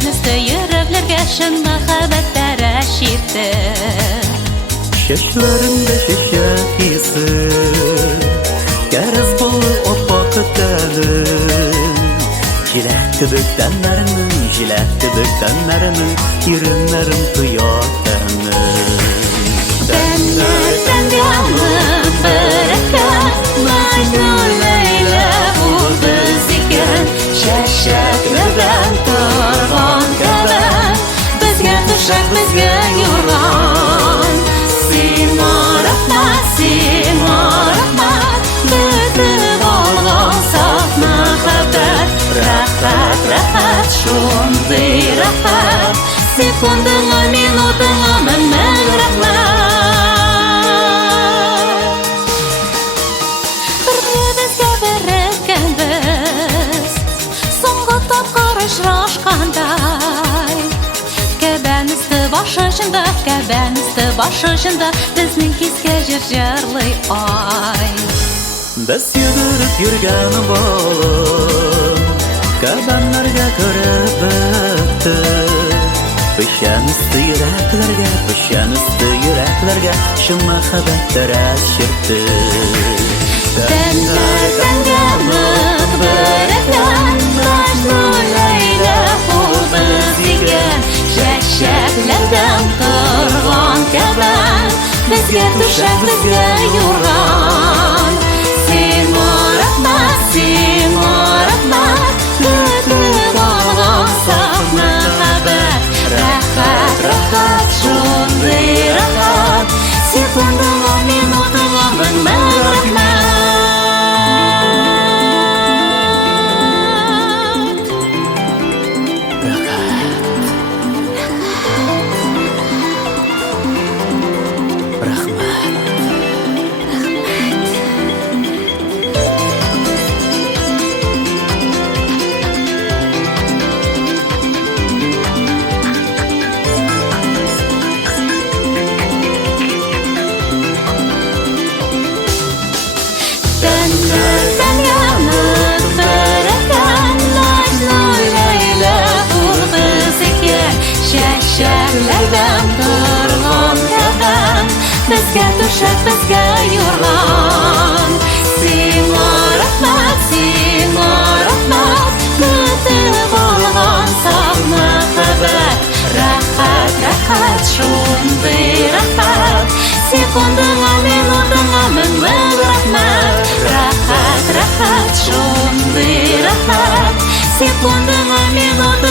Кәбәністі йөрәкләргә шын мәхәббәттәр әширде. Чәчләрендә чәчәк исе, кәрез болы опа көтәлем. Җиләк кебек тәннәренең иреннәрен тоя тәнем. Тәннәрдән янып бәрәкәт, Мәҗнүн Ләйлә булды зикән. Чәчәкләрдән торган кәбән, безгә түшәк, безгә юрган. Сиңа рәхмәт, бетеп алган саф мәхәббәт. Рәхәт, шундый рәхәт, секундаңа, минутыңа мең рәхмәт. Бер-беребезгә береккәнбез, соңгы тапкыр очрашкандай. Кәбәністі башы очында, безнең кискә җыр җырлый ай. Без йөгереп йөргән балым, кәбәннәргә кереп бетте. Печән өсте йөрәкләргә шын мәхәббәттәр әширде. Тәннәрдән янып бәрәкәт, Мәҗнүн Ләйлә булды зикән. Чәчәкләрдән торган кәбән, безгә түшәк, безгә юрган. Сиңа рәхмәт, бетеп алган саф мәхәббәт. Рәхәт, шундый рәхәт, секундаңа, минутыңа мең рәхмәт. Тәннәрдән янып бәрәкәт, Мәҗнүн Ләйлә булды зикән. Чәчәкләрдән торган кәбән, безгә түшәк, безгә юрган. Сиңа рәхмәт, бетеп алган саф мәхәббәт. Рәхәт, шундый рәхәт, секундаңа, минутыңа мең рәхмәт. Рәхәт, шундый рәхәт, секундаңа, минутыңа